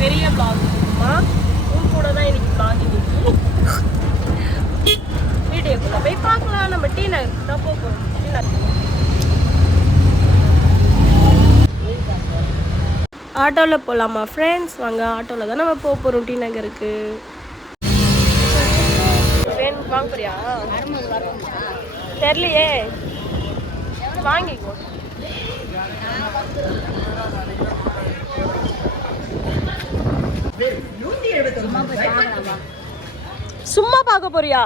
பெரிய vlog உன் கூட தான் இன்னைக்கு vlogging இருக்கு. வீடியோக்குள்ள போய் பார்க்கலாம். நம்ம டீ நகருக்கு தான் போகிறோம். டீ நகர் ஆட்டோவில் போகலாமா ஃப்ரெண்ட்ஸ்? வாங்க ஆட்டோவில் தான் நம்ம போக போகிறோம் டீ நகருக்கு. வேணும் வாங்க போறியா? தெரியலையே, வாங்கிக்கோ. சும்மா பார்க்க போறியா?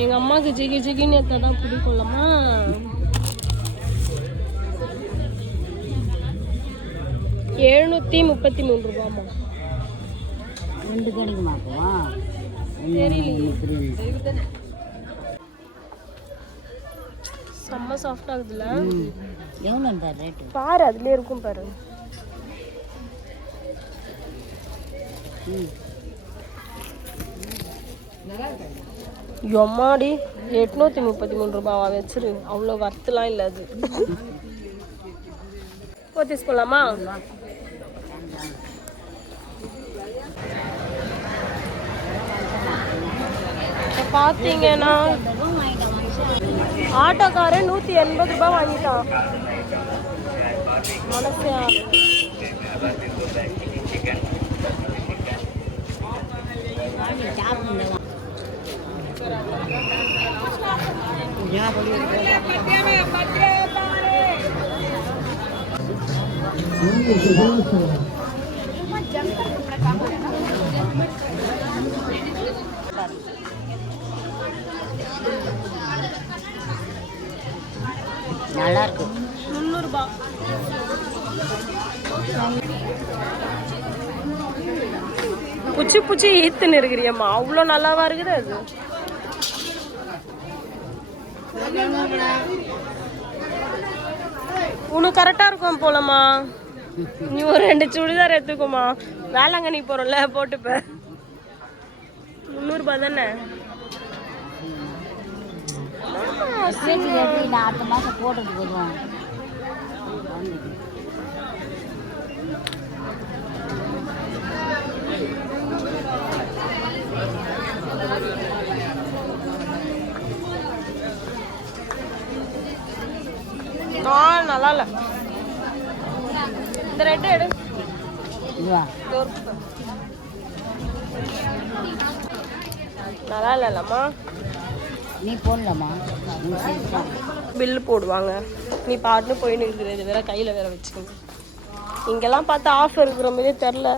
எங்க அம்மாவுக்கு ஜிகி ஜிகின்னு தான் பிடிக்கும்லம்மா. ₹733. ரெண்டு கடைக்கு மாக்குவா தெரியல. செம்ம சாஃப்ட் ஆகுதுல. எவ்வளோ ரேட்டு பாரு, அதுலயே இருக்கும் பாரு. எம்மாடி ₹833 வச்சிரு. அவ்வளோ வர்த்துலாம் இல்லை அது. போத்தீஸ் போகலாமா? பார்த்தீங்கன்னா ஆட்டோக்காரன் ₹180 வாங்கிட்டான். மனசே நல்லா இருக்கு. ₹300. புச்சி புச்சி ஈத்துன்னு இருக்கிறியம்மா. அவ்வளோ நல்லாவா இருக்குது அது? உனக்கு கரெக்டா இருக்கும் போலமா. நீ ஒரு 2 சுடிதார் எடுத்துக்கோமா. வேளாங்கண்ணி போறோம்ல, போட்டுப்ப. ₹300 தானே. அடுத்த மாசம் போட்டுட்டு போதும். நல்லா இல்ல. இந்த ரெட் எடு. நல்லா இல்லம்மா. நீ போடலாமா? பில்லு போடுவாங்க. நீ பாட்டு போயின்னு இருக்குது. இது வேற கையில வேற வச்சுக்கோங்க. இங்கெல்லாம் பார்த்தா ஆஃபர் இருக்கிற மாதிரியே தெரில.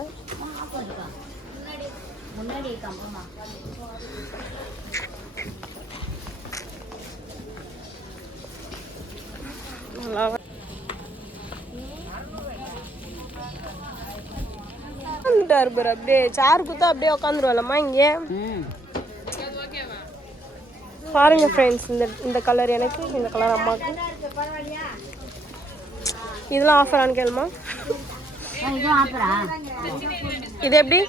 அப்படியே சார் குத்தா அப்படியே உட்காந்துருவாளம்மா இங்கே. பாருங்க ஃப்ரெண்ட்ஸ், இந்த கலர் எனக்கு, இந்த கலர் அம்மாவுக்கு. இதெல்லாம் ஆஃபரானு கேளுமா. இது எப்படி?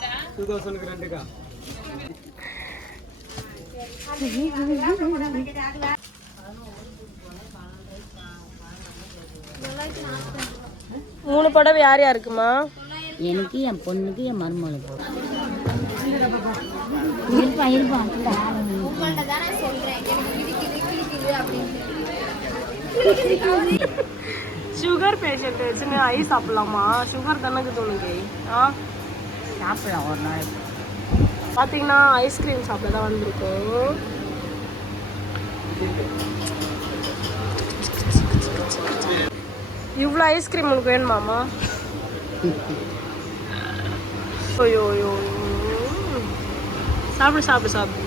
மூணு புடவை யார் யாருக்குமா? எனக்கு, என் பொண்ணுக்கு, என் மருமகளுக்கு. இருப்பான் சுகர் பேஷண்ட் வச்சுன்னு ஐஸ் சாப்பிடலாமா? சுகர் தானே தோணுங்க. சாப்பிடலாம் ஒரு நாளைக்கு. பார்த்தீங்கன்னா ஐஸ்கிரீம் சாப்பிட தான் வந்திருக்கோம். இவ்வளோ ஐஸ்கிரீம் உனக்கு வேணுமாம்மா? ஐயோ சாப்பிடு சாப்பிடு சாப்பிடு.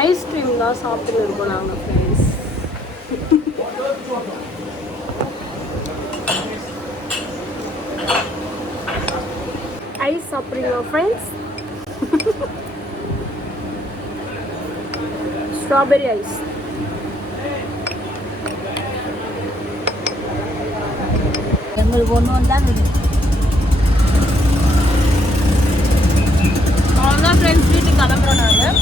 ஐஸ்கிரீம் தான் சாப்பிட்டு இருக்கோம் நாங்கள் ஃப்ரெண்ட்ஸ். ஐஸ் சாப்பிட்றீங்களா ஃப்ரெண்ட்ஸ்? Strawberry ice. எங்களுக்கு ஒன்று வந்தால் அவ்வளோதான் ஃப்ரெண்ட்ஸ், வீட்டுக்கு கிளம்புறோம் நாங்கள்.